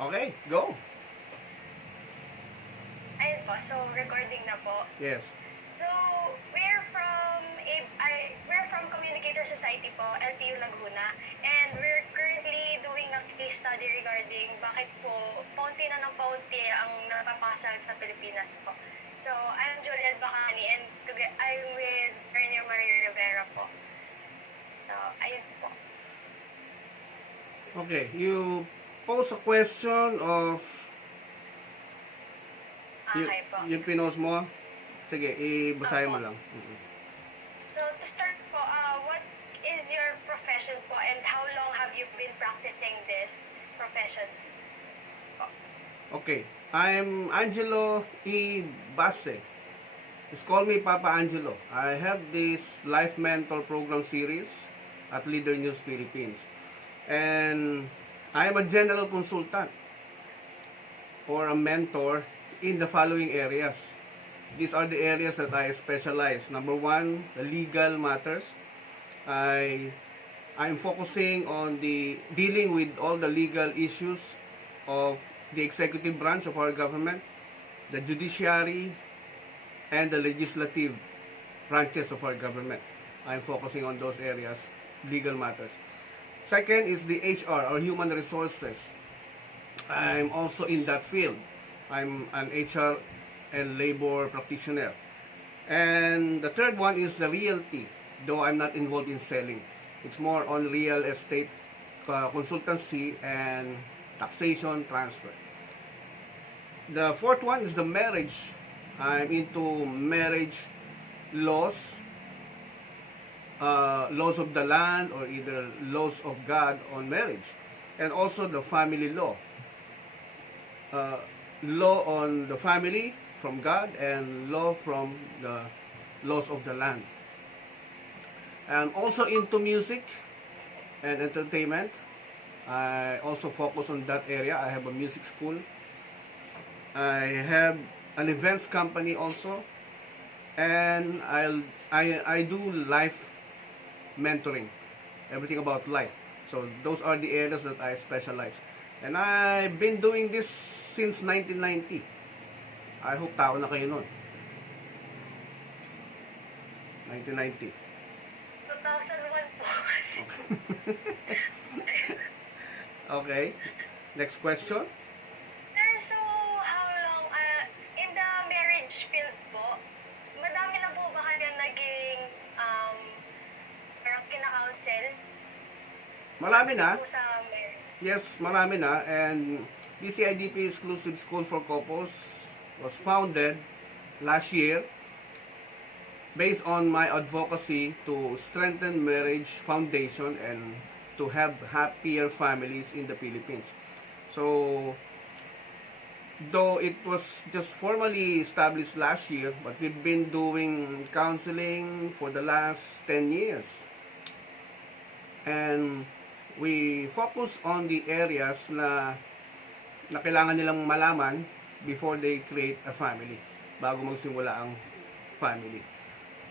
Okay, go. Ayun po, so recording na po. Yes. So, we're from Communicator Society po, LPU Laguna, and we're currently doing a case study regarding bakit po paunti na ng paunti ang napapasal sa Pilipinas po. So, I'm Juliet Bacani and I'm with Ernie Marie Rivera po. So, ayun po. Okay, you pose a question of Okay po. yung pinost mo. Sige, ibasahin mo Opo. lang. So, to start po, what is your profession po and how long have you been practicing this profession? Okay, I'm Angelo E. Basse. Just call me Papa Angelo. I have this Life Mentor program series at Leader News Philippines. And I'm a general consultant or a mentor in the following areas. These are the areas that I specialize. Number one, the legal matters. I'm focusing on the dealing with all the legal issues of the executive branch of our government, the judiciary, and the legislative branches of our government. I'm focusing on those areas, legal matters. Second is the HR or human resources. I'm also in that field. I'm an HR and labor practitioner. And the third one is the realty, though I'm not involved in selling. It's more on real estate consultancy and taxation transfer. The fourth one is the marriage. I'm into marriage laws, laws of the land or either laws of God on marriage, and also the family law. Law on the family from God and law from the laws of the land. I'm also into music and entertainment. I also focus on that area. I have a music school. I have an events company also, and I do life mentoring, everything about life. So those are the areas that I specialize. And I've been doing this since 1990. I hope tao na kayo nun. 1990. 2001 po kasi. Okay. Next question. Sir, so how long, in the marriage field po, madami na po ba kayo naging parang kina-counsel Marami na. po sa marriage? Yes, marami na. And DCIDP Exclusive School for Couples was founded last year based on my advocacy to strengthen marriage foundation and to have happier families in the Philippines. So, though it was just formally established last year, but we've been doing counseling for the last 10 years. And we focus on the areas na kailangan nilang malaman before they create a family, bago magsimula ang family.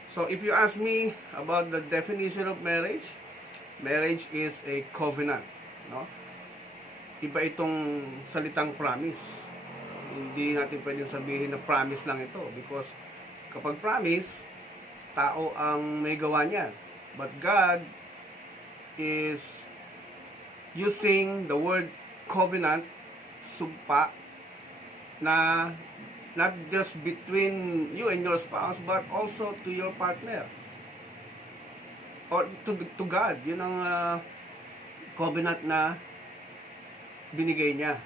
So if you ask me about the definition of marriage, marriage is a covenant, no? Iba itong salitang promise. Hindi natin pwedeng sabihin na promise lang ito because kapag promise, tao ang may gawa niyan. But God is using the word covenant, sumpa, na not just between you and your spouse but also to your partner or to God. Yun ang covenant na binigay niya.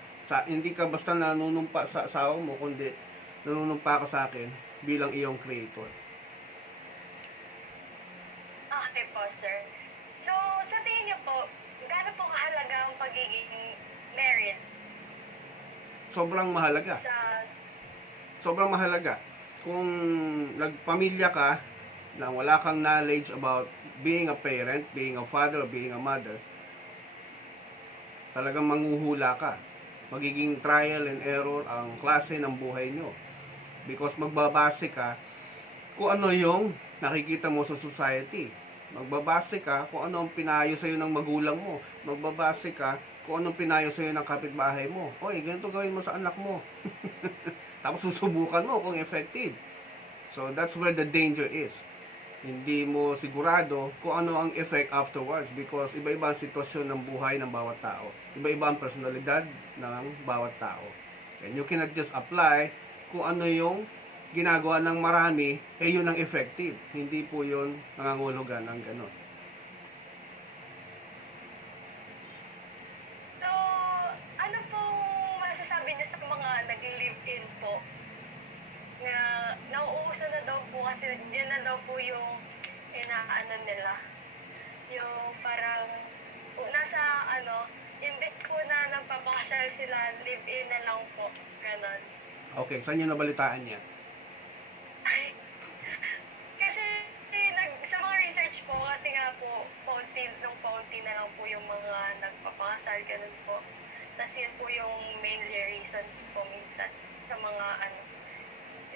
Hindi ka basta nanunumpa sa asawa mo, kundi nanunumpa ka sa akin bilang iyong creator. Okay po, sir. So, sa tingin niyo po, gaano po kahalaga ang pagiging married Sobrang mahalaga. Sobrang mahalaga. Kung nagpamilya ka na wala kang knowledge about being a parent, being a father, being a mother, talagang manghuhula ka. Magiging trial and error ang klase ng buhay nyo. Because magbabase ka kung ano yung nakikita mo sa society. Magbabase ka kung ano ang pinayo sa'yo ng magulang mo. Magbabase ka kung anong pinayo sa'yo ng kapitbahay mo. Oy, ganito gawin mo sa anak mo. Tapos susubukan mo kung effective. So that's where the danger is. Hindi mo sigurado kung ano ang effect afterwards because iba-iba ang sitwasyon ng buhay ng bawat tao. Iba-iba ang personalidad ng bawat tao. And you cannot just apply kung ano yung ginagawa ng marami, yun ang effective. Hindi po yun nangangulugan ng gano'n. So, ano pong masasabi niyo sa mga nag-live-in po? Na nauuso na daw po kasi yun na daw po yung inaano nila. Yung parang nasa imbit po na nagpapakasal sila, live-in na lang po. Ganon. Okay, saan nyo nabalitaan yan? Kasi sa mga research po, kasi nga po, paunti na lang po yung mga nagpapakasal, ganun po. Tapos yun po yung mainly reasons po minsan sa mga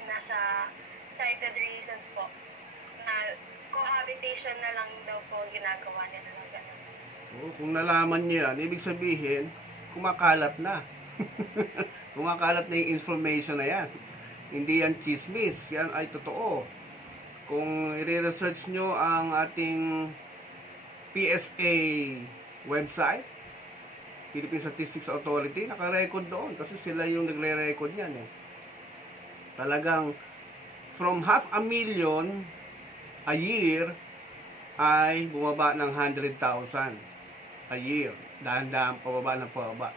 nasa cited reasons po na cohabitation na lang daw po ginagawa nila na ganun. Kung nalaman nyo yan, ibig sabihin, kumakalat na. Kumakalat na yung information na yan. Hindi yan chismis, yan ay totoo. Kung i-research nyo ang ating PSA website, Philippine Statistics Authority, naka-record doon kasi sila yung nagre-record yan eh. Talagang from 500,000 a year ay bumaba ng 100,000 a year. Dahan-dahan pababa ng pababa.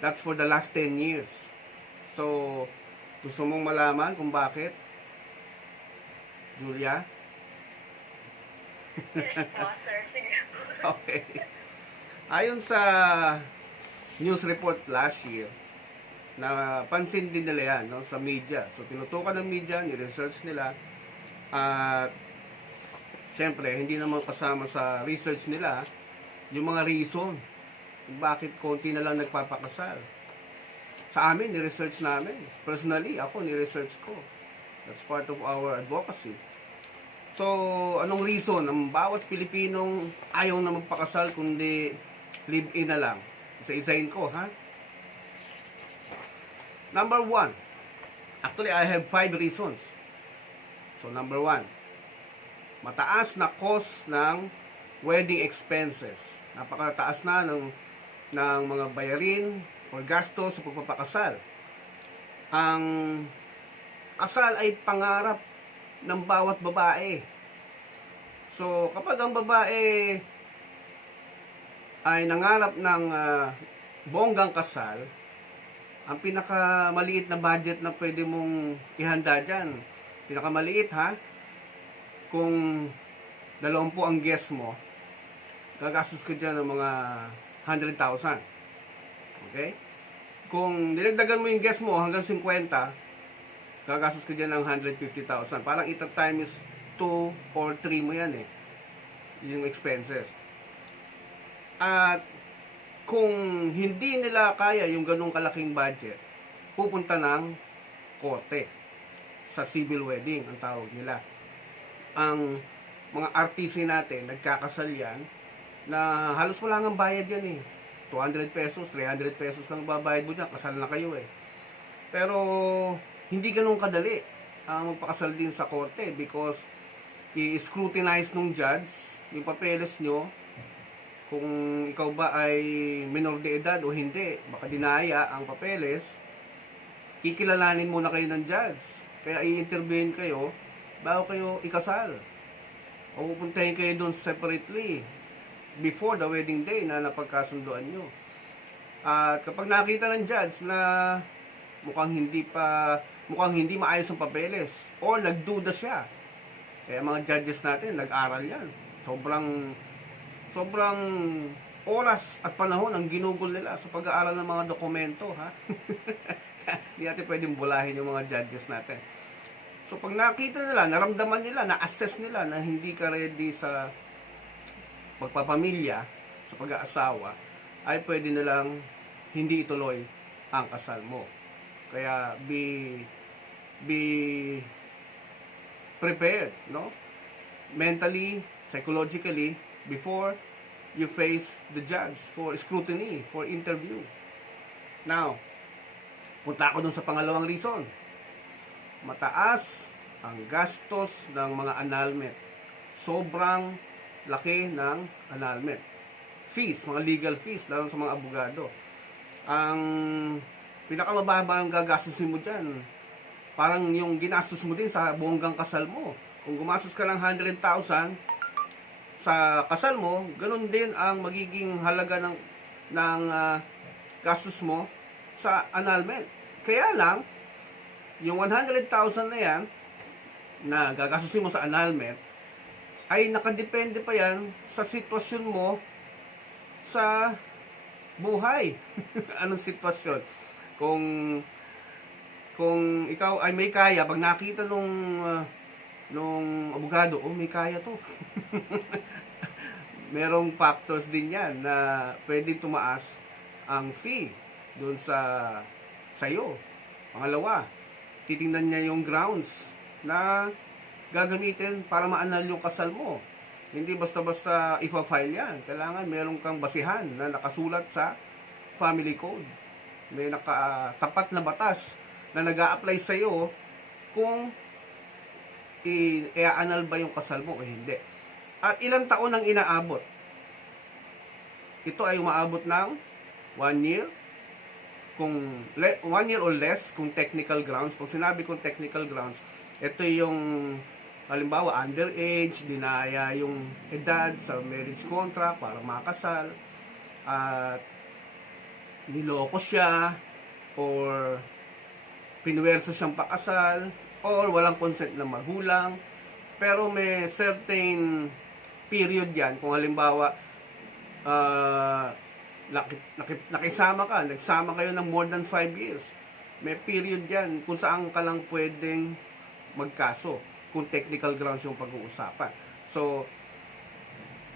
That's for the last 10 years. So, gusto mong malaman kung bakit? Julia? Yes po, sir. Sige po. Okay. Ayon sa news report last year, na pansin din nila yan no, sa media. So, tinutukan ng media, ni-research nila. At, syempre, hindi naman kasama sa research nila yung mga reason kung bakit konti na lang nagpapakasal. Sa amin, ni-research namin. Personally, ako, ni-research ko. That's part of our advocacy. So, anong reason? Ang bawat Pilipinong ayaw na magpakasal kundi live-in na lang. Isa-isahin ko, ha? Number 1. Actually, I have 5 reasons. So, number 1. Mataas na cost ng wedding expenses. Napakataas na ng mga bayarin o gasto sa pagpapakasal. Ang kasal ay pangarap ng bawat babae. So, kapag ang babae ay nangarap ng bonggang kasal, ang pinakamaliit na budget na pwede mong ihanda dyan, pinakamaliit ha, kung 20 ang guest mo, gagastos ko dyan ng mga 100,000. Okay? Kung dinagdagan mo yung guest mo hanggang 50, gagastos ko dyan ng 150,000. Parang ita times 2 or 3 mo yan eh. Yung expenses. At kung hindi nila kaya yung ganung kalaking budget, pupunta ng korte. Sa civil wedding, ang tawag nila. Ang mga artist natin, nagkakasal yan, na halos wala nang bayad yan eh. 200 pesos, 300 pesos lang babayad mo dyan, kasal na kayo eh. Pero, hindi ganun kadali magpakasal din sa korte because i-scrutinize nung judge yung papeles nyo kung ikaw ba ay minor de edad o hindi. Baka dinaya ang papeles, kikilalanin muna kayo ng judge. Kaya i-intervene kayo bago kayo ikasal. O pupuntahin kayo doon separately before the wedding day na napagkasunduan nyo. At kapag nakita ng judge na mukhang hindi maayos ang papeles o nagduda siya, kaya mga judges natin nag-aral yan. Sobrang oras at panahon ang ginugol nila sa pag-aaral ng mga dokumento, ha? Hindi natin pwedeng bulahin yung mga judges natin. So pag nakita nila, naramdaman nila, na-assess nila na hindi ka ready sa pagpapamilya, sa pag-aasawa, ay pwede nilang hindi ituloy ang kasal mo. Kaya be prepared, no? Mentally, psychologically before you face the judge for scrutiny, for interview. Now, punta ako dun sa pangalawang reason. Mataas ang gastos ng mga annulment. Sobrang laki ng annulment. Fees, mga legal fees, lalo sa mga abogado. Ang pinakamababa ang gagastusin mo dyan, parang yung ginastos mo din sa bonggang kasal mo. Kung gumastos ka ng 100,000 sa kasal mo, ganun din ang magiging halaga ng gastos mo sa annulment. Kaya lang, yung 100,000 na yan, na gagastusin mo sa annulment, ay nakadepende pa yan sa sitwasyon mo sa buhay. Anong sitwasyon? Kung ikaw ay may kaya, pag nakita nung abogado, oh, may kaya to. Merong factors din yan na pwede tumaas ang fee doon sa'yo. Pangalawa, titingnan niya yung grounds na gagamitin para ma-annul yung kasal mo. Hindi basta-basta ipa-file yan. Kailangan meron kang basihan na nakasulat sa family code. May nakatapat na batas na nag-a-apply sa'yo kung i-annul ba yung kasal mo o hindi. At ilang taon ang inaabot. Ito ay umaabot ng 1 year. Kung 1 year or less, kung technical grounds. Kung sinabi kong technical grounds, ito yung halimbawa underage, dinaya yung edad sa marriage contract para makasal, at niloko siya, or pinuwersa siyang pakasal, or walang consent ng magulang. Pero may certain period yan. Kung halimbawa nagsama kayo ng more than 5 years, may period yan kung saan ka lang pwedeng magkaso kung technical grounds yung pag-uusapan. So,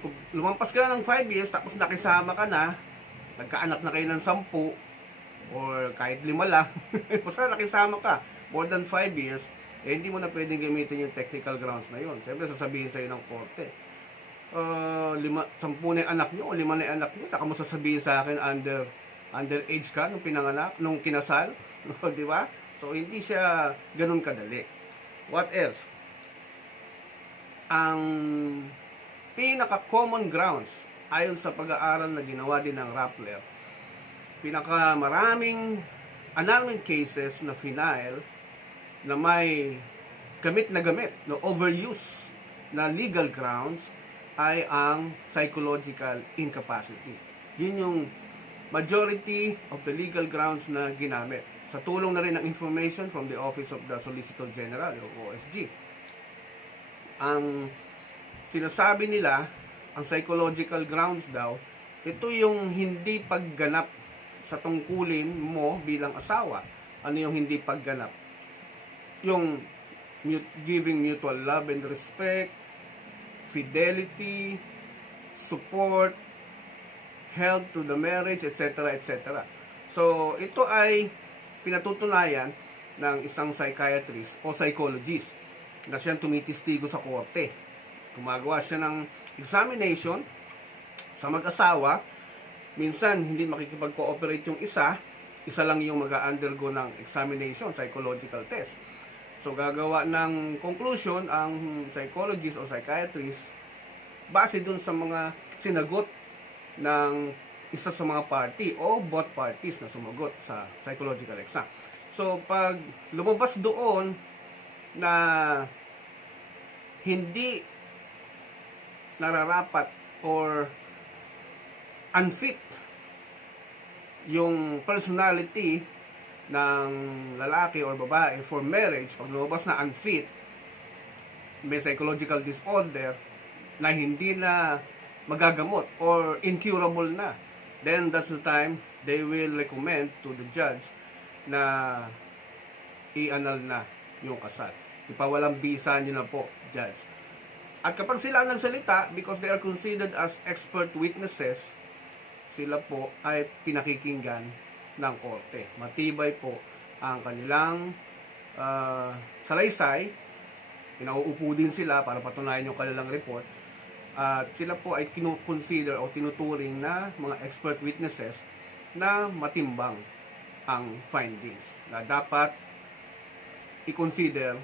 kung lumampas ka na ng 5 years, tapos nakisama ka na, nagkaanak na kayo ng 10, or kahit 5 lang, basta nakisama ka, more than 5 years, hindi mo na pwedeng gamitin yung technical grounds na yun. Siyempre, sasabihin sa'yo ng korte, 10 na yung anak nyo, o 5 na yung anak nyo, saka mo sasabihin sa akin, underage ka nung pinanganak, nung kinasal, di ba? So, hindi siya ganun kadali. What else? Ang pinaka-common grounds ayon sa pag-aaral na ginawa din ng Rappler, pinaka-maraming annulment cases na final na may gamit no overuse na legal grounds ay ang psychological incapacity. Yun yung majority of the legal grounds na ginamit. Sa tulong na rin ng information from the Office of the Solicitor General o OSG. Ang sinasabi nila, ang psychological grounds daw, ito yung hindi pagganap sa tungkulin mo bilang asawa. Ano yung hindi pagganap? Yung giving mutual love and respect, fidelity, support, help to the marriage, etc. etc. So, ito ay pinatutunayan ng isang psychiatrist o psychologist na siyang tumitistigo sa korte. Gumagawa siya ng examination sa mag-asawa. Minsan, hindi makikipag-cooperate yung isa lang yung mag-undergo ng examination, psychological test. So, gagawa ng conclusion ang psychologist o psychiatrist base dun sa mga sinagot ng isa sa mga party o both parties na sumagot sa psychological exam. So, pag lumabas doon na hindi nararapat or unfit yung personality ng lalaki or babae for marriage, pag lumabas na unfit, may psychological disorder na hindi na magagamot or incurable na, then that's the time they will recommend to the judge na i-annul na yung kasal. Ipawalang bisa nyo na po, judge. At kapag sila nagsalita, because they are considered as expert witnesses, sila po ay pinakikinggan ng korte. Matibay po ang kanilang salaysay. Pinauupo din sila para patunayan yung kanilang report. At sila po ay kinukonsider o tinuturing na mga expert witnesses na matimbang ang findings na dapat i-consider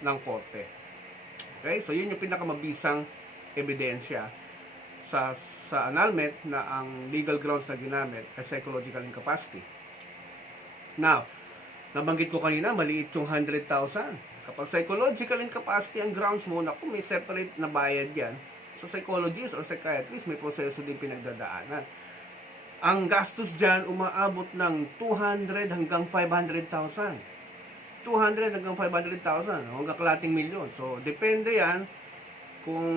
ng korte. Okay? So yun yung pinakamabisang ebidensya sa annulment na ang legal grounds na ginamit ay psychological incapacity. Now, nabanggit ko kanina, maliit yung 100,000. Kapag psychological incapacity ang grounds mo, naku, may separate na bayad yan. Sa psychologist or psychiatrist, may proseso din pinagdadaanan. Ang gastos dyan, umaabot ng 200 hanggang 500,000. 200 hanggang 500,000, hanggang kalating milyon. So, depende yan kung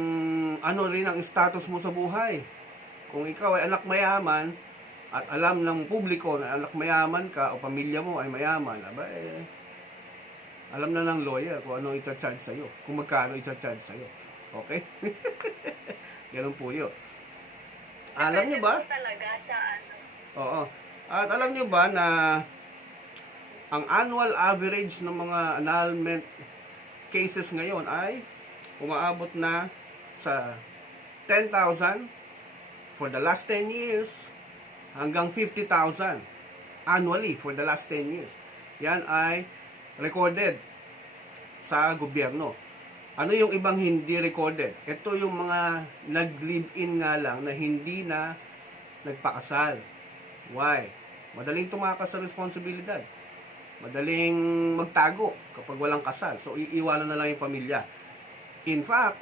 ano rin ang status mo sa buhay. Kung ikaw ay anak mayaman, at alam ng publiko na anak mayaman ka o pamilya mo ay mayaman, alam na ng lawyer kung ano i-charge sa'yo, kung magkano i-charge sa'yo. Okay? Ganun po yun. Alam nyo ba? Talaga sa ano? Oo. At alam nyo ba na ang annual average ng mga annulment cases ngayon ay umaabot na sa 10,000 for the last 10 years hanggang 50,000 annually for the last 10 years. Yan ay recorded sa gobyerno. Ano yung ibang hindi recorded? Ito yung mga nag-live-in nga lang na hindi na nagpakasal. Why? Madaling tumakas sa responsibilidad. Madaling magtago kapag walang kasal. So, iiwanan na lang yung pamilya. In fact,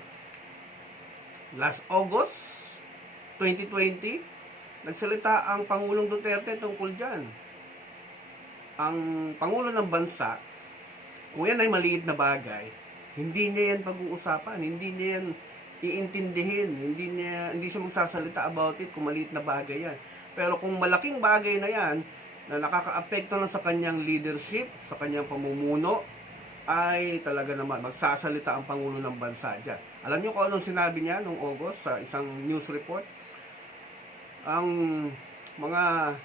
last August 2020, nagsalita ang Pangulong Duterte tungkol dyan. Ang Pangulo ng Bansa, kung yan ay maliit na bagay, hindi niya yan pag-uusapan, hindi niya yan iintindihin, hindi siya magsasalita about it kung maliit na bagay yan. Pero kung malaking bagay na yan, na nakaka-apekto na sa kanyang leadership, sa kanyang pamumuno, ay talaga naman magsasalita ang Pangulo ng Bansa dyan. Alam niyo kung anong sinabi niya noong August sa isang news report? Ang mga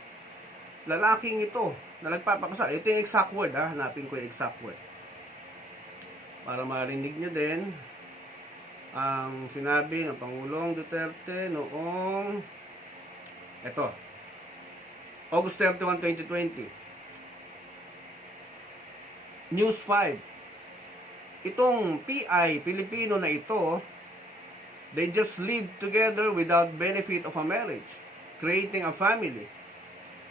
lalaking ito na nagpapakasal, ito yung exact word, hanapin ko yung exact word para marinig niyo din ang sinabi ng Pangulong Duterte noong August 31, 2020. News 5. Itong PI, Pilipino na ito, they just live together without benefit of a marriage, creating a family.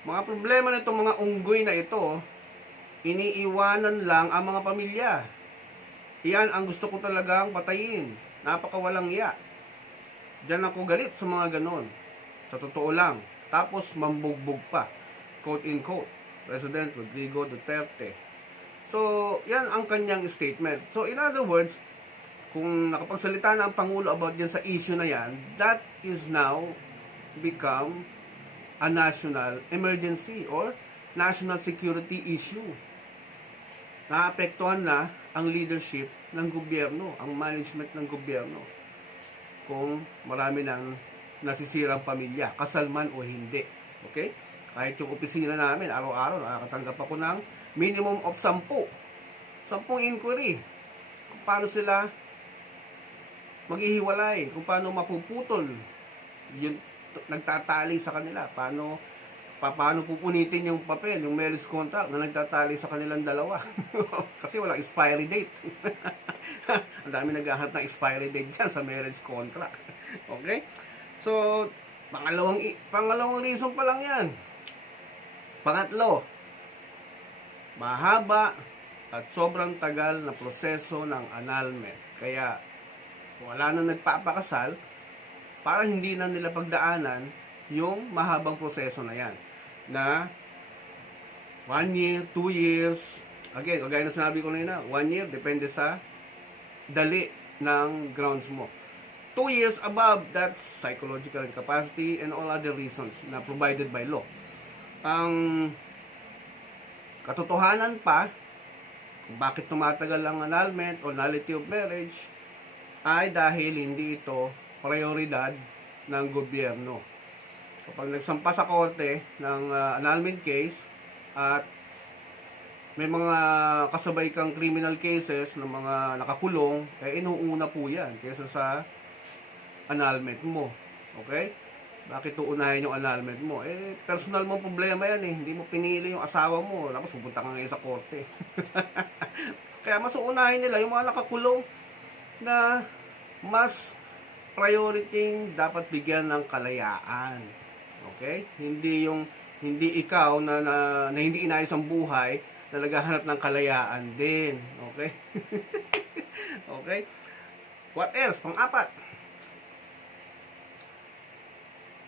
Mga problema nitong mga unggoy na ito, iniiwanan lang ang mga pamilya. Iyan ang gusto ko talagang patayin. Napakawalang iya. Diyan ako galit sa mga ganon. Sa totoo lang. Tapos mambugbog pa. Quote in quote. President Rodrigo Duterte. So, yan ang kanyang statement. So, in other words, kung nakapagsalita na ang Pangulo about yan sa issue na yan, that is now become a national emergency or national security issue. Naapektuhan na ang leadership ng gobyerno, ang management ng gobyerno. Kung marami ng nasisirang pamilya, kasal man o hindi. Okay? Kahit yung opisina namin, araw-araw nakakatanggap ako ng minimum of 10 inquiry. Kung paano sila maghihiwalay, kung paano mapuputol yung nagtatali sa kanila, paano pupunitin yung papel, yung marriage contract na nagtatali sa kanilang dalawa. Kasi walang expiry date. Ang dami naghahanap ng expiry date dyan sa marriage contract. Okay? So, pangalawang reason pa lang yan. Pangatlo, mahaba at sobrang tagal na proseso ng annulment. Kaya, wala na nagpapakasal para hindi na nila pagdaanan yung mahabang proseso na yan. Na 1 year, 2 years, again, kagaya na sinabi ko na 1 year, depende sa dali ng grounds mo. 2 years above, that's psychological incapacity and all other reasons na provided by law. Ang katotohanan pa, kung bakit tumatagal ang annulment o nullity of marriage, ay dahil hindi ito prioridad ng gobyerno. Kapag nagsampa sa korte ng annulment case at may mga kasabay kang criminal cases ng mga nakakulong, inuuna po yan kaysa sa annulment mo. Okay? Bakit uunahin yung annulment mo? Eh, personal mo problema yan eh. Hindi mo pinili yung asawa mo. Tapos pupunta ka ngayon sa korte. Kaya mas uunahin nila yung mga nakakulong na mas priority dapat bigyan ng kalayaan. Okay? Hindi ikaw na hindi inayos ang buhay na naghahanap ng kalayaan din. Okay? Okay? What else? Pang-apat.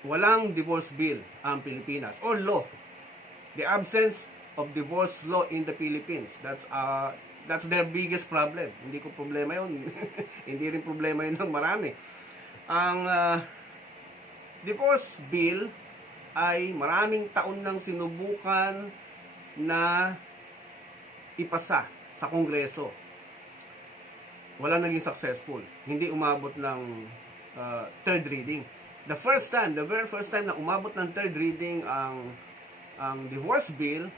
Walang divorce bill ang Pilipinas or law. The absence of divorce law in the Philippines. That's their biggest problem. Hindi ko problema 'yon. Hindi rin problema 'yun ng marami. Ang divorce bill ay maraming taon nang sinubukan na ipasa sa Kongreso. Wala naging successful. Hindi umabot ng third reading. The very first time na umabot ng third reading ang divorce bill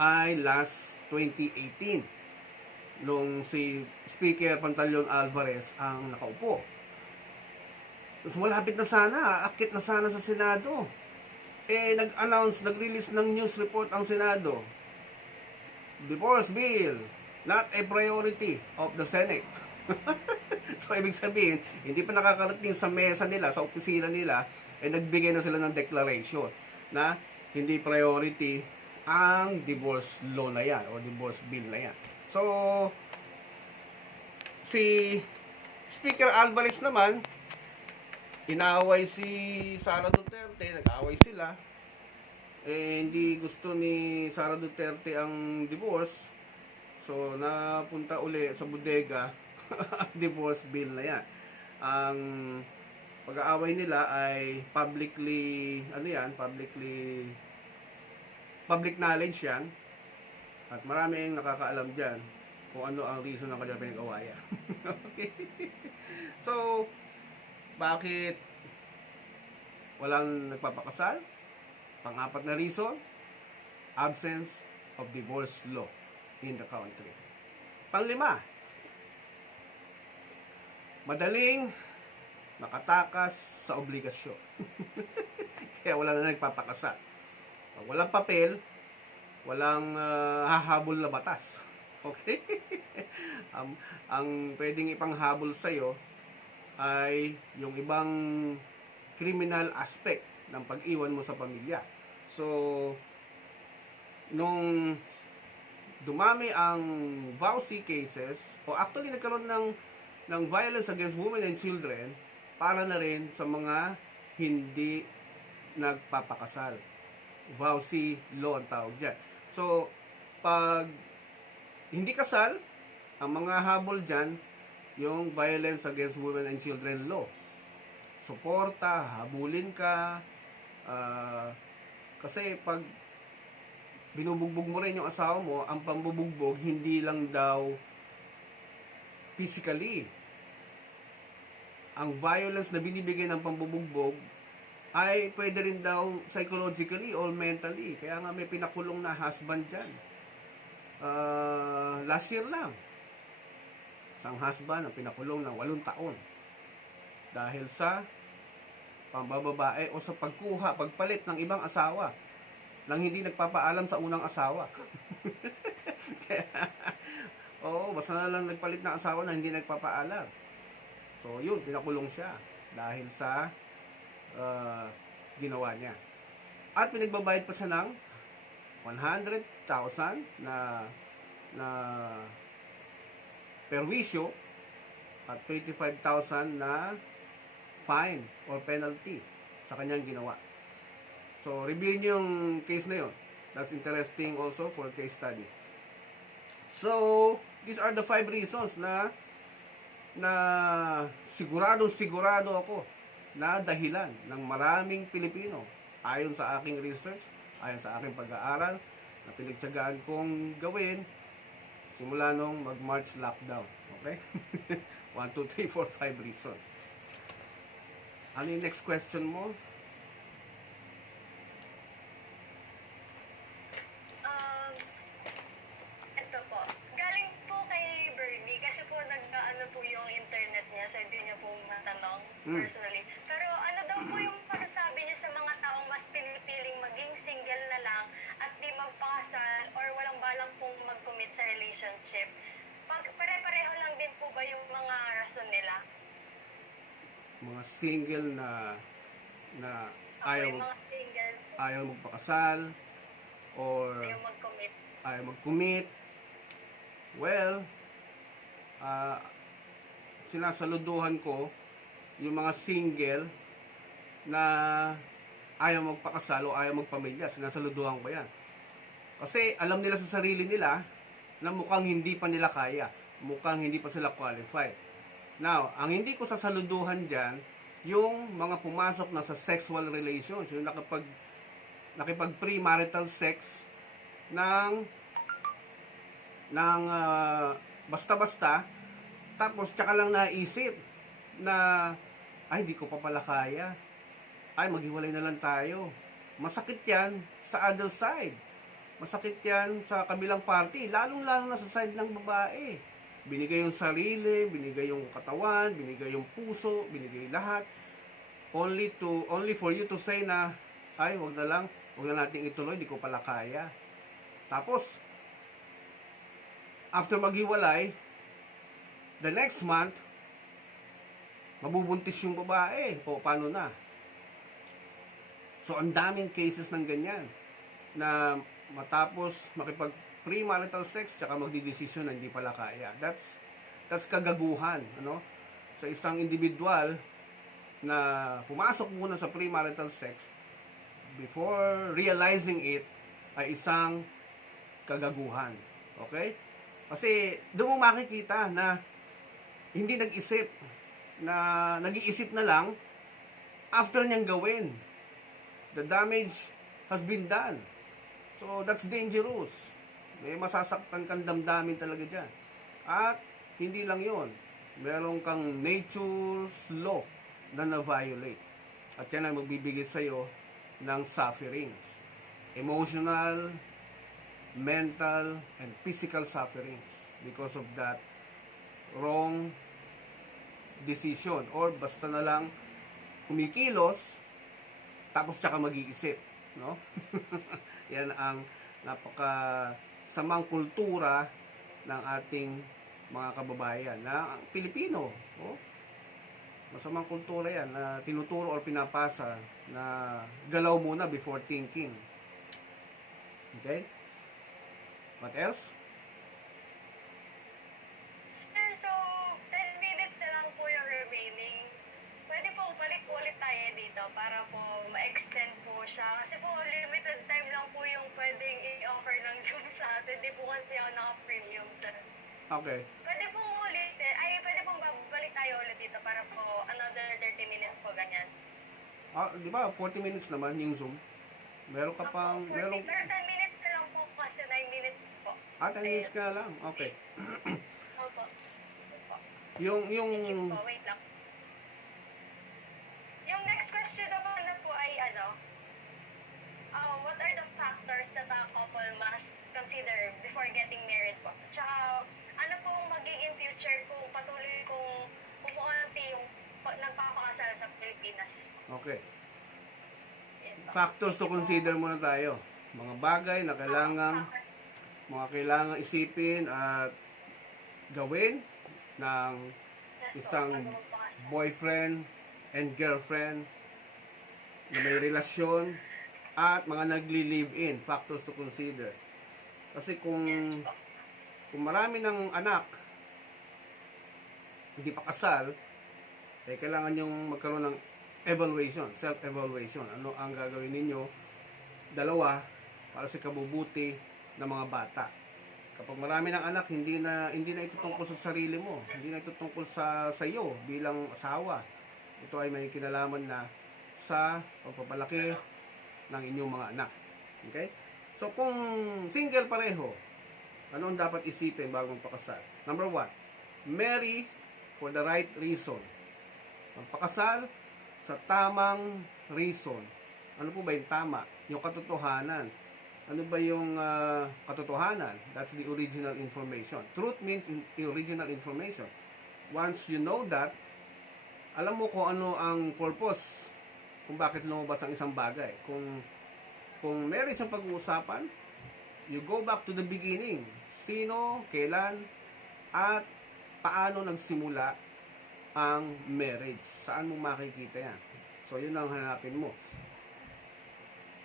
ay last 2018 nung si Speaker Pantaleon Alvarez ang nakaupo. So, malapit na sana, aakit na sana sa Senado. Eh, nag-release ng news report ang Senado. Divorce bill, not a priority of the Senate. So, ibig sabihin, hindi pa nakakarating sa mesa nila, sa opisina nila, eh nagbigay na sila ng declaration na hindi priority ang divorce law na yan o divorce bill na yan. So, si Speaker Alvarez naman, inaaway si Sara Duterte, nag-aaway sila. Eh, hindi gusto ni Sara Duterte ang divorce. So, napunta uli sa bodega divorce bill na yan. Ang pag-aaway nila ay public knowledge yan. At maraming nakakaalam dyan kung ano ang reason ng kanyang pinag-awayan. Okay? So, bakit walang nagpapakasal? Pang-apat na reason, absence of divorce law in the country. Panglima, madaling makatakas sa obligasyon. Kaya wala na nagpapakasal. Pag walang papel, walang hahabol na batas. Okay? Ang pwedeng ipanghabol sa'yo ay yung ibang criminal aspect ng pag-iwan mo sa pamilya. So, nung dumami ang VAUSI cases, o actually nagkaroon ng violence against women and children para na rin sa mga hindi nagpapakasal. VAUSI law ang tawag dyan. So, pag hindi kasal, ang mga habol dyan, yung violence against women and children law. Suporta, habulin ka, kasi pag binubugbog mo rin yung asawa mo, ang pambubugbog hindi lang daw physically. Ang violence na binibigay ng pambubugbog ay pwede rin daw psychologically or mentally. Kaya nga may pinakulong na husband dyan. Last year lang, isang husband ang pinakulong ng 8 taon dahil sa pambababae o sa pagpalit ng ibang asawa nang hindi nagpapaalam sa unang asawa. Kaya, basta na lang nagpalit ng asawa na hindi nagpapaalam. So, yun, pinakulong siya dahil sa ginawa niya. At pinagbabayad pa siya ng 100,000 na perwisyo at 25,000 na fine or penalty sa kanyang ginawa. So, review niyo yung case na yun. That's interesting also for case study. So, these are the 5 reasons na sigurado ako na dahilan ng maraming Pilipino ayon sa aking research, ayon sa aking pag-aaral na pinagtiyagaan kong gawin simula nung mag-March lockdown. Okay? 1, 2, 3, 4, 5 reasons. Ano yung next question mo? Ito po. Galing po kay Bernie kasi po nag-ano po yung internet niya. Sabi niya po Mm. personally. Pero ano daw po yung masasabi niyo sa mga taong mas pinipiling maging single na lang at di magpakasal or walang balak pong mag-commit sa relationship? Pare-pareho lang din po ba yung mga rason nila? Mga single na Ako yung mga single po, ayaw magpakasal or ayaw mag-commit. ayaw mag-commit. Well, sinasaluduhan ko yung mga single na ayaw magpakasal o ayaw magpamilya. Sinasaluduhan ko yan. Kasi alam nila sa sarili nila na mukhang hindi pa nila kaya. Mukhang hindi pa sila qualified. Now, ang hindi ko sasaluduhan dyan, yung mga pumasok na sa sexual relations, yung nakipag premarital sex ng basta-basta, tapos tsaka lang naisip na ay, di ko pa pala kaya. Ay, maghiwalay na lang tayo. Masakit yan sa other side. Masakit yan sa kabilang party. Lalong-lalo na sa side ng babae. Binigay yung sarili, binigay yung katawan, binigay yung puso, binigay lahat. Only for you to say na, ay, wag na nating ituloy, di ko pala kaya. Tapos, after maghiwalay, the next month, mabubuntis yung babae. O, paano na? So, ang daming cases ng ganyan na matapos makipag premarital sex tsaka magdidesisyon na hindi pala kaya. That's kagaguhan, ano? Sa isang individual na pumasok muna sa premarital sex before realizing it ay isang kagaguhan. Okay? Kasi doon mo makikita na hindi nag-isip, na nag-iisip na lang after niyang gawin. The damage has been done. So, that's dangerous. May masasaktan kang damdamin talaga dyan. At, hindi lang yon. Meron kang nature's law na na-violate. At yan ang magbibigay sa'yo ng sufferings. Emotional, mental, and physical sufferings because of that wrong decision. Or basta na lang kumikilos, tapos tsaka mag-iisip. No? Yan ang napaka-samang kultura ng ating mga kababayan na Pilipino. Oh? Masamang kultura yan na tinuturo or pinapasa na galaw muna before thinking. Okay? What else? Sir, so 10 minutes na lang po yung remaining. Pwede po balik ulit tayo dito para po ma-extend po siya. Kasi po limited time lang po yung pwedeng i-offer ng Zoom sa atin. Di po kasi ako naka-premium, sir. Okay. Pwede po ulit pwede pong babalik tayo ulit dito para po another 30 minutes po ganyan. Di ba 40 minutes naman yung Zoom? Meron ka pang... Pero 10 minutes na lang po kasi 9 minutes po. 10 minutes ka lang? Okay. Opo. yung... Sige po, wait lang. Yung next question naman na po ay what are the factors that a couple must consider before getting married po? Tsaka, ano pong magiging future kung patuloy kung umuunti yung nagpapakasal sa Pilipinas? Okay. Factors to consider muna tayo. Mga bagay na kailangang isipin at gawin ng isang boyfriend and girlfriend na may relasyon at mga nagli-live-in. Factors to consider. Kasi kung marami ng anak hindi pa kasal, kailangan yung magkaroon ng evaluation, self-evaluation. Ano ang gagawin ninyo? Dalawa, para sa kabubuti ng mga bata. Kapag marami ng anak, hindi na ito tungkol sa sarili mo. Hindi na ito tungkol sa iyo bilang asawa. Ito ay may kinalaman na sa pagpapalaki ng inyong mga anak. Okay? So, kung single pareho, ano ang dapat isipin bago magpakasal? Number 1, marry for the right reason. Magpakasal sa tamang reason. Ano po ba yung tama? Yung katotohanan. Ano ba yung katotohanan? That's the original information. Truth means original information. Once you know that, alam mo kung ano ang purpose kung bakit lumabas ang isang bagay. Kung meron siyang pag-uusapan, you go back to the beginning. Sino, kailan, at paano nagsimula ang marriage. Saan mo makikita yan? So, yun ang hanapin mo.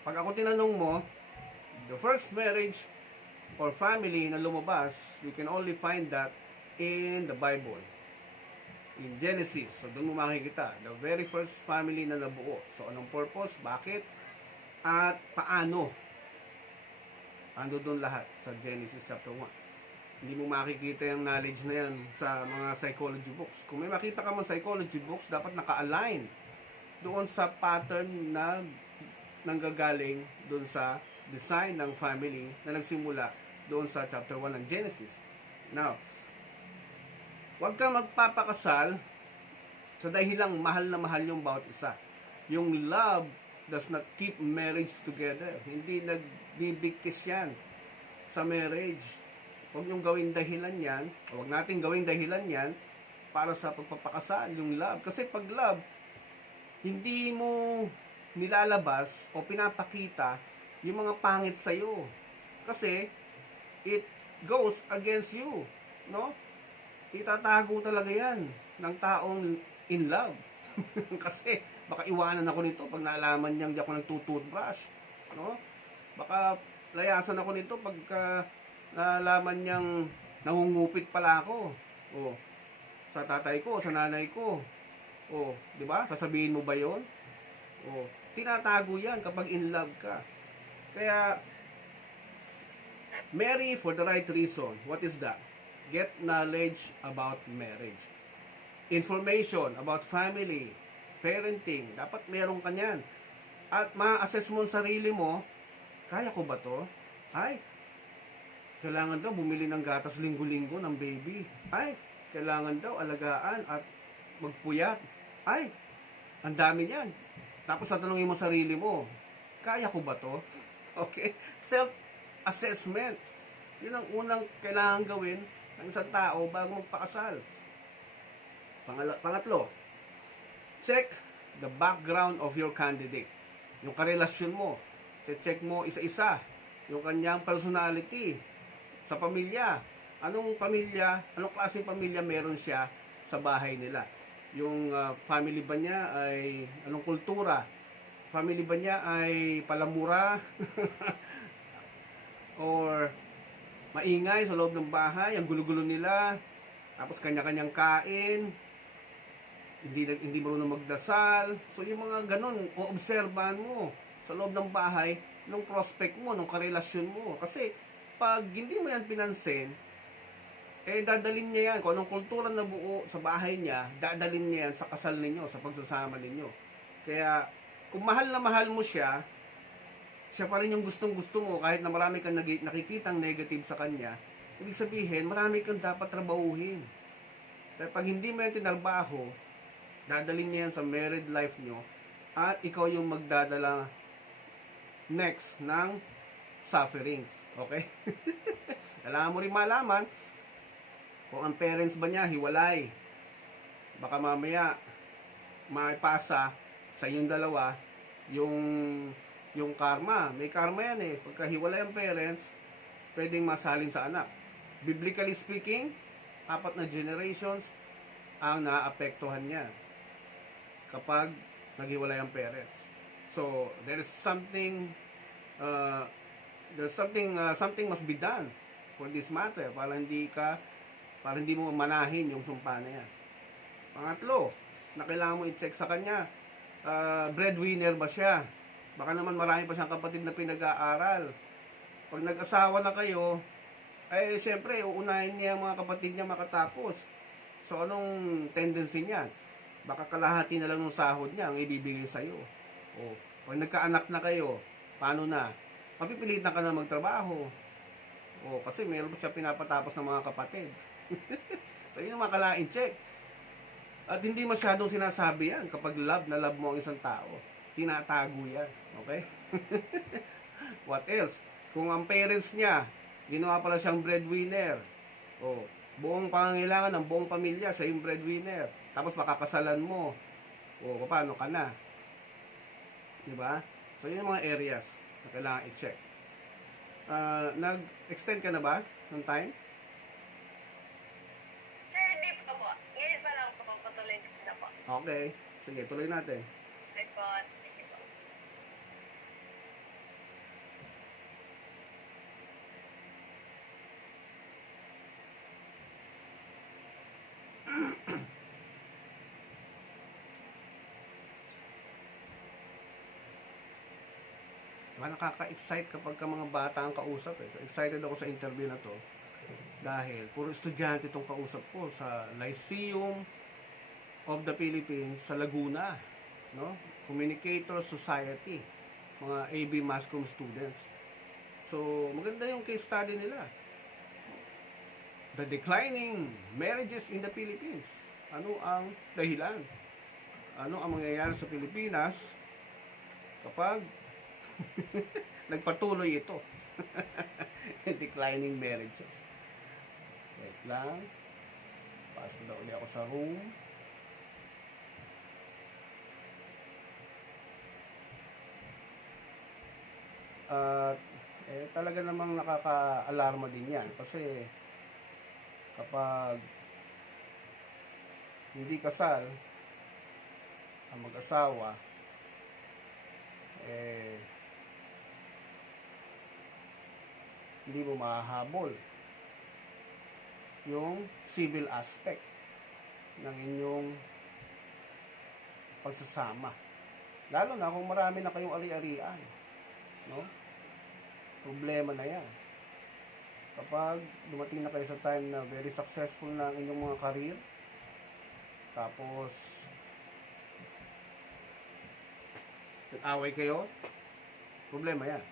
Pag ako tinanong mo, the first marriage or family na lumabas, you can only find that in the Bible. In Genesis. So, doon mo makikita. The very first family na nabuo. So, anong purpose? Bakit? At paano? Ando doon lahat sa Genesis chapter 1. Hindi mo makikita yung knowledge na yan sa mga psychology books. Kung may makita ka man psychology books, dapat naka-align doon sa pattern na nanggagaling doon sa design ng family na nagsimula doon sa chapter 1 ng Genesis. Now, huwag kang magpapakasal sa dahilang mahal na mahal yung bawat isa. Yung love does not keep marriage together. Hindi nagbibigkis yan sa marriage. Huwag niyong gawing dahilan yan, huwag natin gawing dahilan yan para sa pagpapakasal, yung love. Kasi pag love, hindi mo nilalabas o pinapakita yung mga pangit sa'yo. Kasi, it goes against you. No? Itatago talaga yan ng taong in love. Kasi, baka iwanan ako nito pag naalaman niyang di ako nagtutoothbrush. No? Baka layasan ako nito pagka nalaman niyang nangungupit pala ako. O, sa tatay ko, sa nanay ko. O, di ba? Sasabihin mo ba yon? O, tinatago yan kapag in love ka. Kaya, marry for the right reason. What is that? Get knowledge about marriage. Information about family, parenting. Dapat meron ka niyan. At ma-assess mo ang sarili mo, kaya ko ba to? Ay, kailangan daw bumili ng gatas linggo-linggo ng baby. Ay, kailangan daw alagaan at magpuyat. Ay, ang dami niyan. Tapos tatanungin mo sarili mo, kaya ko ba to? Okay? Self-assessment. Yun ang unang kailangan gawin ng isang tao bago magpakasal. Pangatlo, check the background of your candidate. Yung karelasyon mo. Check mo isa-isa. Yung kanyang personality sa pamilya. Anong pamilya, anong klaseng pamilya meron siya sa bahay nila? Yung family ba niya ay anong kultura? Family ba niya ay palamura? Or maingay sa loob ng bahay, ang gulo-gulo nila, tapos kanya-kanyang kain, hindi marunong magdasal. So yung mga ganun, oobserbahan mo sa loob ng bahay, ng prospect mo, ng karelasyon mo. Kasi pag hindi mo yan pinansin, dadalin niya yan. Kung anong kultura na buo sa bahay niya, dadalin niya yan sa kasal ninyo, sa pagsasama ninyo. Kaya, kung mahal na mahal mo siya, siya pa rin yung gustong-gusto mo, kahit na marami kang nakikitang negative sa kanya, ibig sabihin, marami kang dapat trabahuhin. Dahil pag hindi mo yan tinarbaho, dadalin niya yan sa married life nyo, at ikaw yung magdadala next ng sufferings. Okay? Kailangan mo rin malaman kung ang parents ba niya hiwalay. Baka mamaya maipasa sa inyong dalawa yung karma. May karma yan eh. Pagka hiwalay ang parents, pwedeng masalin sa anak. Biblically speaking, 4 na generations ang naapektuhan niya kapag naghiwalay ang parents. So, there is something something must be done for this matter para hindi mo manahin yung sumpa na yan. Pangatlo, na kailangan mo i-check sa kanya, breadwinner ba siya? Baka naman marami pa siyang kapatid na pinag-aaral. Pag nag-asawa na kayo, syempre, uunahin niya ang mga kapatid niya makatapos. So, anong tendency niya? Baka kalahati na lang ng sahod niya ang ibibigay sa'yo. O, pag nagkaanak na kayo, paano na? Mapipilitan ka na magtrabaho. O, kasi meron pa siya pinapatapos ng mga kapatid. So, yun ang makalain check. At hindi masyadong sinasabi yan kapag love na love mo ang isang tao. Tinatago yan. Okay? What else? Kung ang parents niya, ginawa pala siyang breadwinner. O, buong pangangailangan ng buong pamilya, siya yung breadwinner. Tapos makakasalan mo. O paano ka na? Di ba? So, yun yung mga areas na kailangan i-check. Nag-extend ka na ba ng time? Sir, hindi pa po. Ngayon pa lang po, patuloy na po. Okay. Sige, tuloy natin. Okay po. Thank you po. Diba, nakaka-excite kapag ka mga bata ang kausap eh. So, excited ako sa interview na to. Dahil, puro estudyante itong kausap ko sa Lyceum of the Philippines sa Laguna. No? Communicator Society. Mga AB Masscom students. So, maganda yung case study nila. The declining marriages in the Philippines. Ano ang dahilan? Ano ang mangyayari sa Pilipinas kapag nagpatuloy ito? Declining marriages. Wait lang. Pasok na ulit ako sa room. At talaga namang nakaka-alarma din yan. Kasi kapag hindi kasal ang mag-asawa, hindi mo mahahabol yung civil aspect ng inyong pagsasama. Lalo na kung marami na kayong ari-arian. No? Problema na yan. Kapag dumating na kayo sa time na very successful na ang inyong mga career, tapos nag-away kayo, problema yan.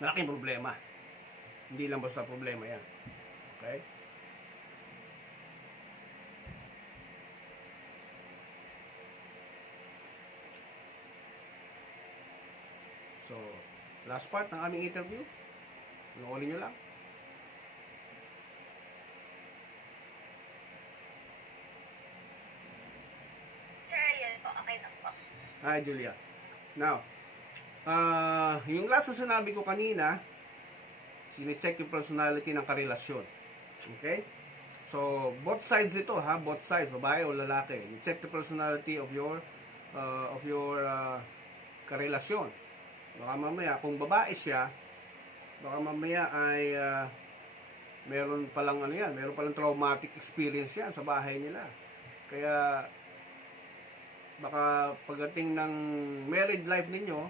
Malaking problema. Hindi lang basta problema yan. Okay? So, last part ng aming interview. Panoorin nyo lang. Sir Ariel po, okay na po. Hi, Julia. Now, yung last na sinabi ko kanina, sine-check yung personality ng karelasyon. Okay? So, both sides ito, ha? Both sides, babae o lalaki. You check the personality of your karelasyon. Baka mamaya, kung babae siya, baka mamaya ay meron palang meron palang traumatic experience yan sa bahay nila. Kaya baka pagdating ng married life ninyo,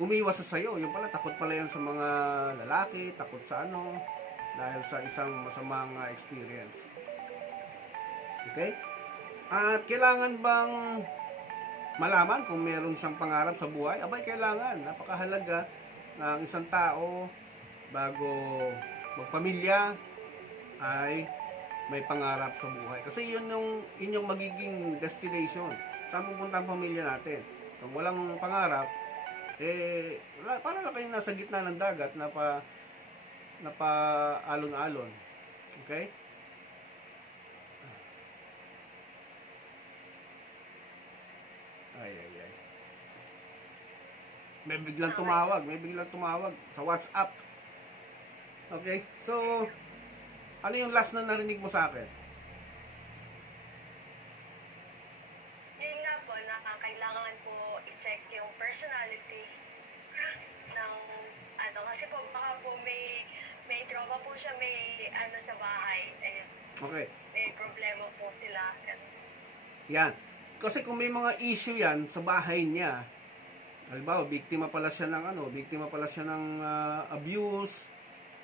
umiwas sa sayo. Yung pala, takot pala yan sa mga lalaki, takot sa dahil sa isang masamang experience. Okay? At kailangan bang malaman kung meron siyang pangarap sa buhay? Abay, kailangan. Napakahalaga ng isang tao bago magpamilya ay may pangarap sa buhay. Kasi yun yung inyong magiging destination. Saan pupunta ang pamilya natin? Kung walang pangarap, para lang kayo nasa gitna ng dagat na alon-alon. Okay? Ay. May biglang tumawag sa WhatsApp. Okay? So, ano yung last na narinig mo sa akin? Yun nga po, na kailangan po i-check yung personality ng kasi po baka po may trauma po siya, may sa bahay. Okay. May problema po sila. Yan. Kasi kung may mga issue yan sa bahay niya, halimbawa, biktima pala siya ng abuse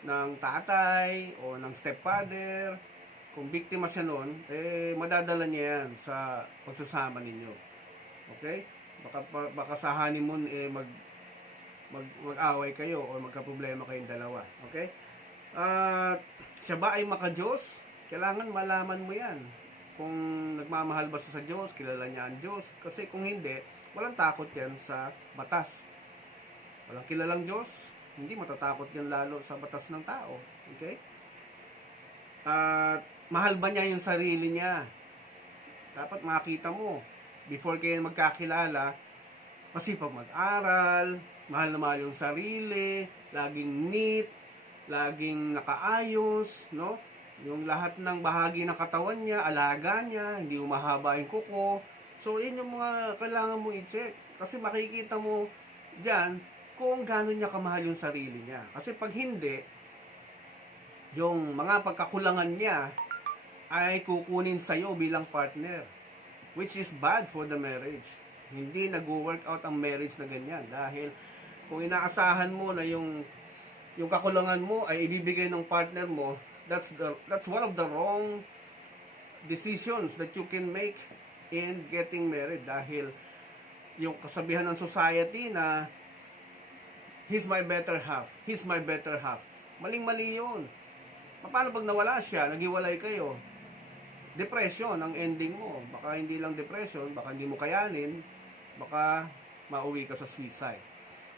ng tatay o ng stepfather. Kung biktima siya nun, madadala niya yan sa pagsasama ninyo. Okay? Baka sa honeymoon, mag-away kayo o magka-problema kayong dalawa. Okay? Siya ba ay maka-Diyos? Kailangan malaman mo yan. Kung nagmamahal ba siya sa Diyos, kilala niya ang Diyos. Kasi kung hindi, walang takot yan sa batas. Walang kilalang Diyos, hindi matatakot yan lalo sa batas ng tao. Okay? At mahal ba niya yung sarili niya? Dapat makita mo, before kayo magkakilala, masipag mag-aral, mahal na mahal yung sarili, laging neat, laging nakaayos, no? Yung lahat ng bahagi ng katawan niya, alaga niya, hindi umahaba yung kuko. So, yun yung mga kailangan mo i-check. Kasi makikita mo dyan kung gaano niya kamahal yung sarili niya. Kasi pag hindi, yung mga pagkakulangan niya ay kukunin sa'yo bilang partner. Which is bad for the marriage. Hindi nag-work out ang marriage na ganyan. Dahil kung inaasahan mo na yung kakulangan mo ay ibibigay ng partner mo, that's one of the wrong decisions that you can make in getting married. Dahil yung kasabihan ng society na he's my better half. Maling-mali yun. Paano pag nawala siya, naghiwalay kayo? Depression ang ending mo. Baka hindi lang depression, baka hindi mo kayanin, baka mauwi ka sa suicide.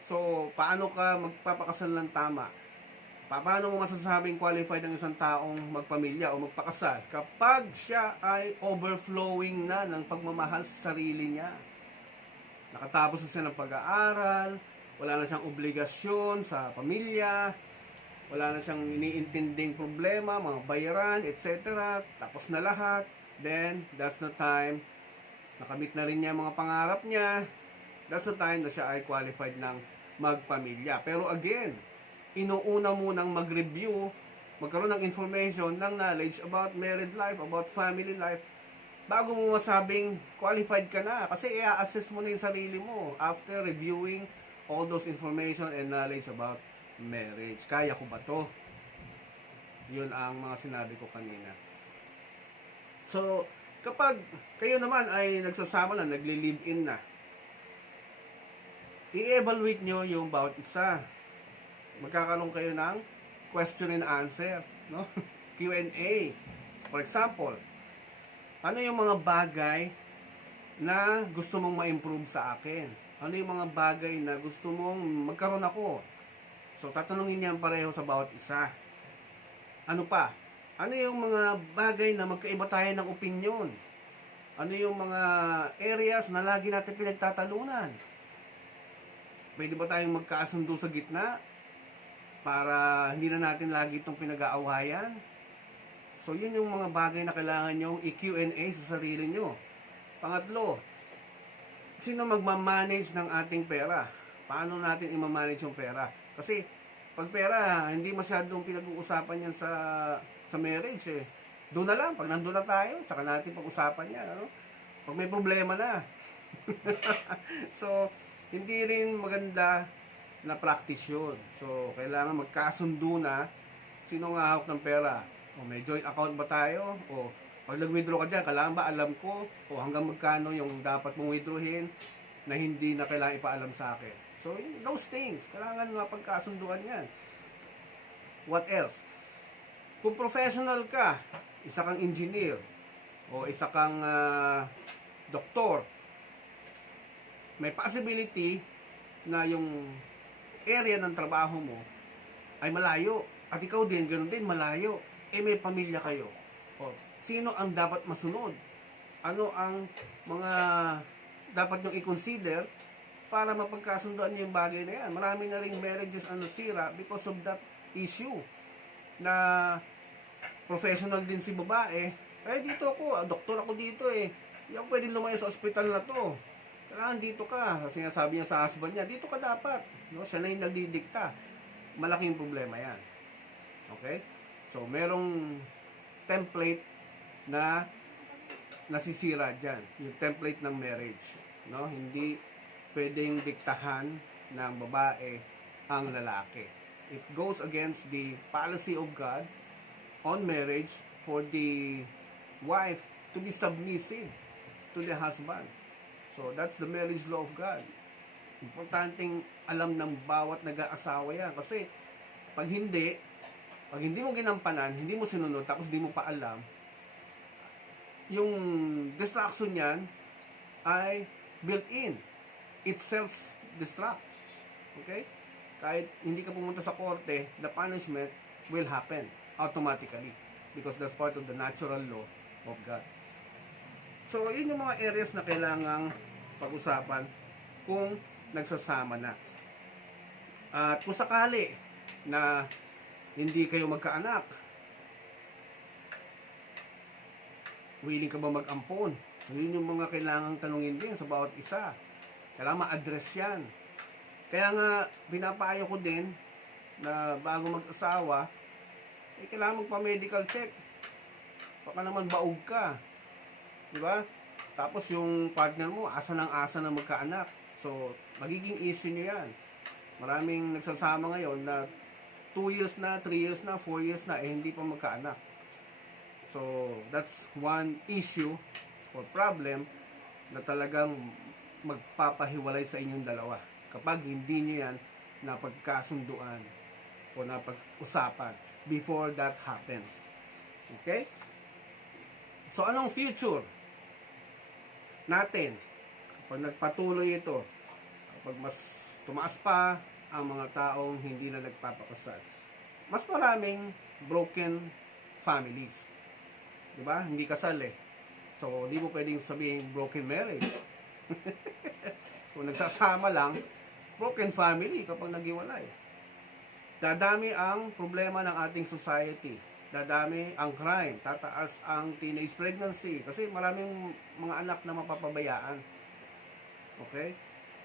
So, paano ka magpapakasal ng tama? Paano mo masasabing qualified ang isang taong magpamilya o magpakasal kapag siya ay overflowing na ng pagmamahal sa sarili niya? Nakatapos na siya ng pag-aaral, wala na siyang obligasyon sa pamilya, wala na siyang iniintinding problema, mga bayaran, etc. Tapos na lahat. Then, that's the time, nakamit na rin niya mga pangarap niya. That's the time na siya ay qualified ng magpamilya. Pero again, inuuna munang mag-review, magkaroon ng information, ng knowledge about married life, about family life, bago mo masabing qualified ka na. Kasi i-assess mo na yung sarili mo after reviewing all those information and knowledge about marriage. Kaya ko ba to? Yun ang mga sinabi ko kanina. So, kapag kayo naman ay nagsasama na, nagli-live-in na, i-evaluate nyo yung bawat isa. Magkakaroon kayo ng question and answer, no? Q&A. For example, ano yung mga bagay na gusto mong ma-improve sa akin? Ano yung mga bagay na gusto mong magkaroon ako? So, tatanungin niyan pareho sa bawat isa. Ano pa? Ano yung mga bagay na magkaiba tayo ng opinion? Ano yung mga areas na lagi natin pinagtatalunan? Pwede ba tayong magkasundo sa gitna? Para hindi na natin lagi itong pinag-aawayan? So, yun yung mga bagay na kailangan nyong i-Q&A sa sarili nyo. Pangatlo, sino magmamanage ng ating pera? Paano natin i-manage yung pera? Kasi, pag pera, hindi masyadong pinag-uusapan yan sa marriage eh. Doon na lang, pag nandun na tayo, tsaka natin pag-usapan yan. Ano? Pag may problema na. So, hindi rin maganda na practice yun. So, kailangan magkasundo na sino nga hawak ng pera. O may joint account ba tayo? O pag nag-withdraw ka dyan, kailangan ba alam ko? O hanggang magkano yung dapat mong withdrawin na hindi na kailangan ipaalam sa akin. So, those things, kailangan mapagkasunduan yan. What else? Kung professional ka, isa kang engineer, o isa kang doktor, may possibility na yung area ng trabaho mo ay malayo. At ikaw din, ganoon din, malayo. May pamilya kayo. O, sino ang dapat masunod? Ano ang mga dapat nyo i-consider para mapagkasunduan niyo yung bagay na yan? Marami na ring marriages ang nasira because of that issue. Na professional din si babae. Dito ako, doktor ako dito eh. Hindi ako pwedeng lumayo sa ospital na to. Kailangan dito ka. Sinasabi niya sa husband niya, dito ka dapat. No? Siya na yung nagdidikta. Malaking problema yan. Okay? So, merong template na nasisira dyan. Yung template ng marriage. No? Hindi pwedeng diktahan ng babae ang lalaki. It goes against the policy of God on marriage for the wife to be submissive to the husband. So, that's the marriage law of God. Importanteng alam ng bawat nag-aasawa yan. Kasi, pag hindi mo ginampanan, hindi mo sinunod, tapos hindi mo pa alam, yung distraction yan ay built-in. It self-destruct. Okay? Kahit hindi ka pumunta sa korte, the punishment will happen automatically. because that's part of the natural law of God. So, yun yung mga areas na kailangang pag-usapan kung nagsasama na. At kung sakali na hindi kayo magkaanak, willing ka ba mag-ampon? So, yun yung mga kailangang tanungin din sa bawat isa. Kailangan ma-address yan. Kaya nga, pinapayo ko din na bago mag-asawa, kailangan magpa-medical check. Baka naman baog ka. Diba? Tapos yung partner mo, asa ng magkaanak. So, magiging issue nyo yan. Maraming nagsasama ngayon na 2 years na, 3 years na, 4 years na, hindi pa magkaanak. So, that's one issue or problem na talagang magpapahiwalay sa inyong dalawa. Kapag hindi nyo yan napagkasunduan o napag-usapan before that happens. Okay? So, anong future natin kapag nagpatuloy ito? Kapag mas tumaas pa ang mga taong hindi na nagpapakasal, mas maraming broken families. Diba? Hindi kasal eh. So, hindi mo pwedeng sabihin broken marriage. Kung nagsasama lang, broken family kapag naghiwalay. Dadami ang problema ng ating society. Dadami ang crime. Tataas ang teenage pregnancy. Kasi maraming mga anak na mapapabayaan. Okay?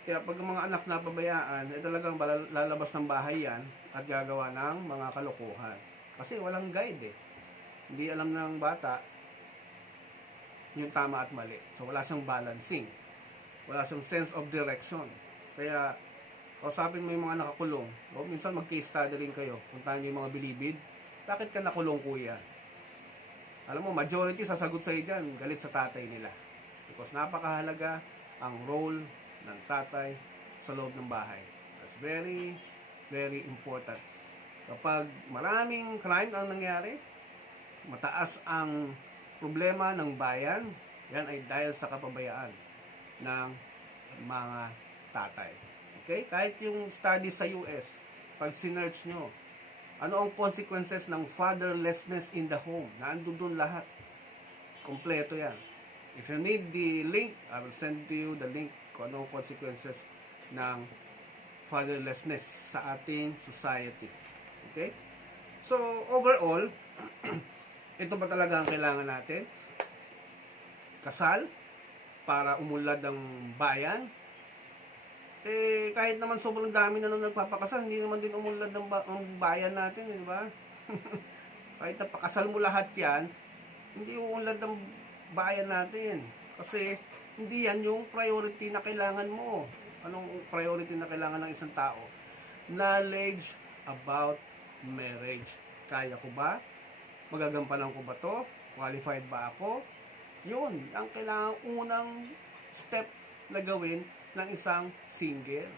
Kaya pag mga anak na pabayaan, talagang lalabas ng bahay yan at gagawa ng mga kalokohan. Kasi walang guide eh. Hindi alam ng bata yung tama at mali. So wala siyang balancing. Wala siyang sense of direction. Kaya kausapin mo yung mga nakakulong. O minsan mag-case study rin kayo. Puntahan niyo yung mga bilibid. Bakit ka nakulong, kuya? Alam mo, majority sasagot sa'yo dyan, galit sa tatay nila. Because napakahalaga ang role ng tatay sa loob ng bahay. That's very, very important. Kapag maraming crime ang nangyari, mataas ang problema ng bayan, yan ay dahil sa kapabayaan ng mga tatay. Okay? Kahit yung study sa US, pag sinearch nyo, ano ang consequences ng fatherlessness in the home? Naandun doon lahat. Kompleto yan. If you need the link, I will send to you the link kung ano ang consequences ng fatherlessness sa ating society. Okay? So, overall, ito ba talaga ang kailangan natin? Kasal? Para umunlad ang bayan? Eh, kahit naman sobrang dami na nung nagpapakasal, hindi naman din umunlad ng bayan natin, di ba? Kahit napakasal mo lahat yan, hindi uunlad ng bayan natin. Kasi, hindi yan yung priority na kailangan mo. Anong priority na kailangan ng isang tao? Knowledge about marriage. Kaya ko ba? Magagampanan ko ba to? Qualified ba ako? Yun, ang kailangan unang step na gawin ng isang single.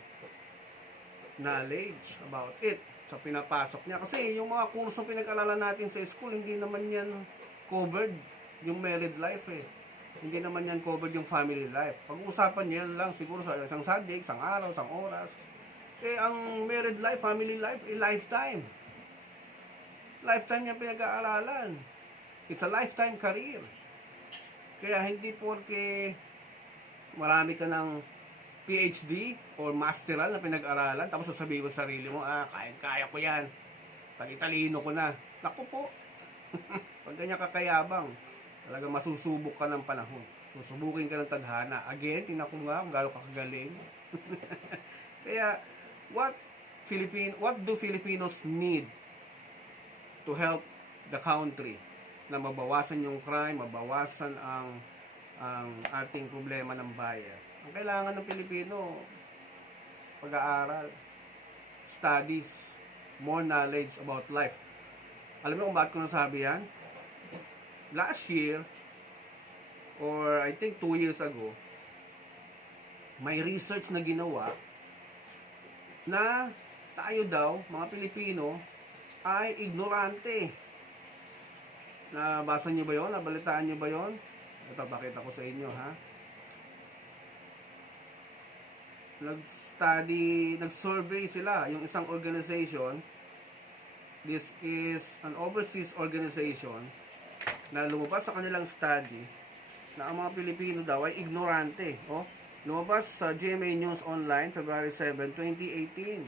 Knowledge about it. So, pinapasok niya. Kasi yung mga kurso pinag-alalan natin sa school, hindi naman yan covered yung married life eh. Hindi naman yan covered yung family life. Pag-uusapan niya lang siguro sa isang subject, isang araw, isang oras. Eh, ang married life, family life, lifetime. Lifetime niya pinag-aaralan. It's a lifetime career. Kaya hindi porke marami ka ng PhD or masteral na pinag-aralan, tapos sasabihin mo sa sarili mo, kaya ko yan. Talitalino ko na. Naku po. Pag ganyan kakayabang, talaga masusubok ka ng panahon. Susubukin ka ng tadhana. Again, tingnan ko nga kung gaano kakagaling. Kaya, what do Filipinos need to help the country na mabawasan yung crime, mabawasan ang ating problema ng bayan? Ang kailangan ng Pilipino, pag-aaral, studies, more knowledge about life. Alam mo kung bakit ko nasabi yan? Last year, or I think 2 years ago, may research na ginawa na tayo daw, mga Pilipino, ay ignorante. Nabasa nyo ba yun? Nabalitaan nyo ba yun? Ito, pakita ko sa inyo, ha? Nag-survey sila, yung isang organization, This is an overseas organization na lumabas sa kanilang study na ang mga Pilipino daw ay ignorante. Oh, lumabas sa GMA News Online, February 7, 2018.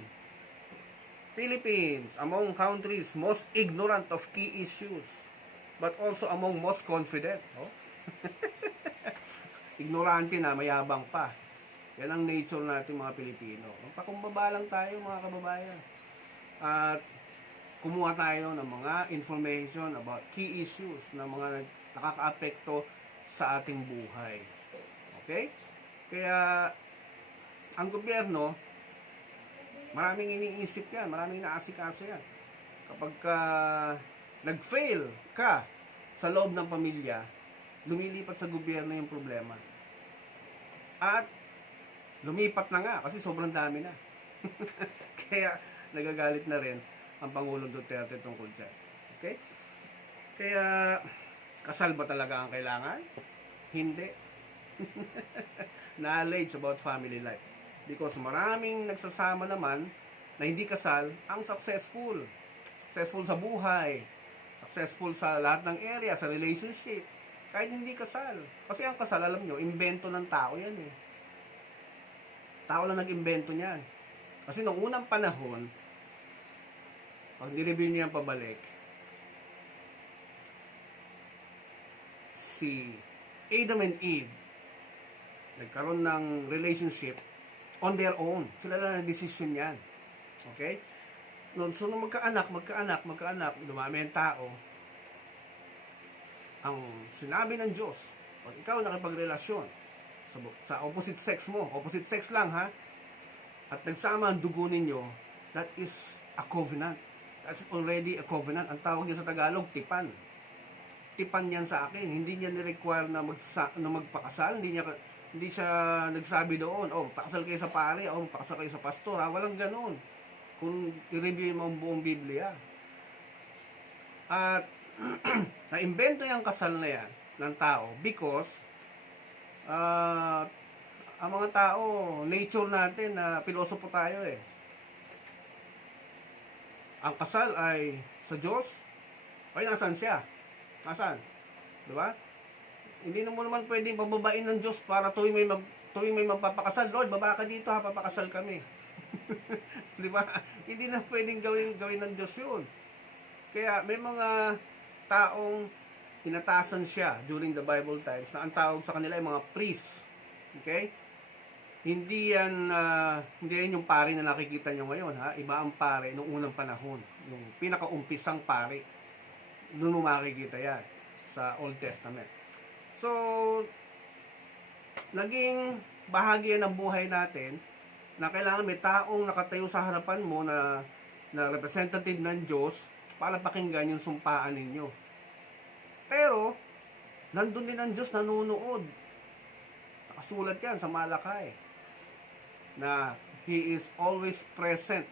Philippines, among countries most ignorant of key issues, but also among most confident. Oh? Ignorante na, mayabang pa. Yan ang nature natin mga Pilipino. Magpakumbaba lang tayo mga kababayan. At kumuha tayo ng mga information about key issues na mga nakakaapekto sa ating buhay. Okay? Kaya ang gobyerno, maraming iniisip yan, maraming naasikaso yan. Kapag nag-fail ka sa loob ng pamilya, lumilipat sa gobyerno yung problema. At lumipat na nga kasi sobrang dami na. Kaya nagagalit na rin ang Pangulong Duterte tungkol dyan. Okay? Kaya kasal ba talaga ang kailangan? Hindi. Knowledge about family life. Because maraming nagsasama naman na hindi kasal ang successful. Successful sa buhay. Successful sa lahat ng area, sa relationship. Kahit hindi kasal. Kasi ang kasal, alam nyo, invento ng tao yan eh. Tao lang nag-invento niyan. Kasi noong unang panahon, pag nireview niya pabalik, si Adam and Eve nagkaroon ng relationship on their own. Sila lang ang decision yan. Okay? So, nung magkaanak, dumami ang tao, ang sinabi ng Diyos, pag ikaw nakipagrelasyon sa opposite sex mo, opposite sex lang ha, at nagsama ang dugo ninyo, that is a covenant. That's already a covenant. Ang tawag niya sa Tagalog, tipan. Tipan yan sa akin. Hindi niya ni-require na magpakasal. Hindi siya nagsabi doon, oh, pakasal kayo sa pare, oh, pakasal kayo sa pastor. Ha? Walang ganoon. Kung i-review mo ang buong Biblia. At na-invento yung kasal na yan ng tao because ang mga tao, nature natin na pilosopo tayo eh. Ang kasal ay sa Diyos. Ay, nasan siya? Nasan? Diba? Hindi mo naman pwedeng pababain ng Diyos para tuwing may magpapakasal. Lord, baba ka dito ha, papakasal kami. Diba? Hindi na pwedeng gawin ng Diyos yun. Kaya may mga taong inatasan siya during the Bible times na ang tawag sa kanila ay mga priests. Okay? Hindi yan yung pare na nakikita nyo ngayon. Ha? Iba ang pare noong unang panahon. Yung pinakaumpisang pare. Doon mo makikita yan sa Old Testament. So, naging bahagi yan ng buhay natin na kailangan may taong nakatayo sa harapan mo na representative ng Diyos para pakinggan yung sumpaan ninyo. Pero, nandun din ang Diyos nanunood. Nakasulat yan sa Malakay na He is always present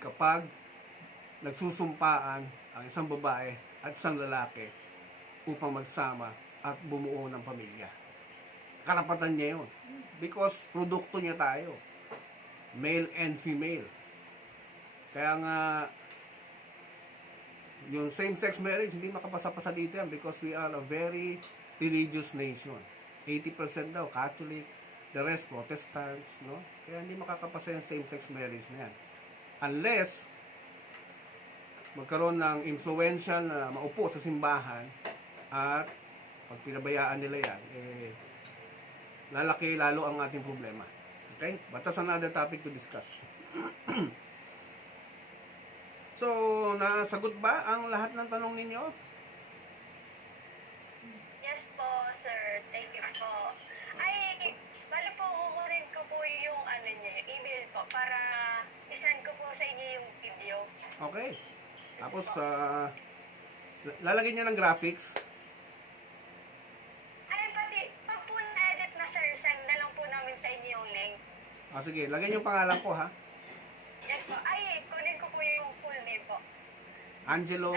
kapag nagsusumpaan ang isang babae at isang lalaki upang magsama at bumuo ng pamilya. Karapatan niya yun. Because produkto niya tayo. Male and female. Kaya nga, yung same-sex marriage, hindi makapasa-pasa dito yan because we are a very religious nation. 80% daw, Catholic, the rest, Protestants, no? Kaya hindi makakapasa yung same-sex marriage na yan. Unless, magkaroon ng influential na maupo sa simbahan at pag pinabayaan nila yan, lalaki lalo ang ating problema. Okay? But that's another topic to discuss. So, nasagot ba ang lahat ng tanong ninyo? Yes po, sir. Thank you po. Ay, bali po, kukunin ko po yung email po para isend ko po sa inyo yung video. Okay. Tapos, lalagyan niya ng graphics. Ay, pati, pag po na-edit na, sir, send na lang po namin sa inyo yung link. Sige, lagyan yung pangalan ko ha. Yes po. Ay, kunin ko po yung full name po. Angelo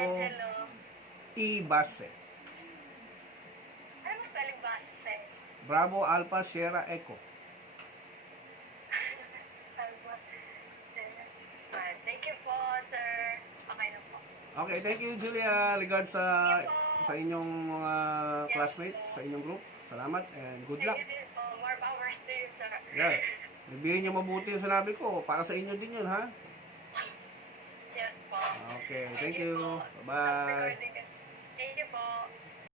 T. Basse. Ano spelling ba, sir? Bravo Alpha Sierra Echo. Thank you po, sir. Okay na po. Okay, thank you Julia. Regards sa inyong mga classmates, sa inyong group. Salamat and good luck. Thank you din po. More powers to you, sir. Yeah. Sabihin niyo mabuti yung sinabi ko. Para sa inyo din yun, ha? Yes po. Okay, thank you. po. Bye-bye. Recording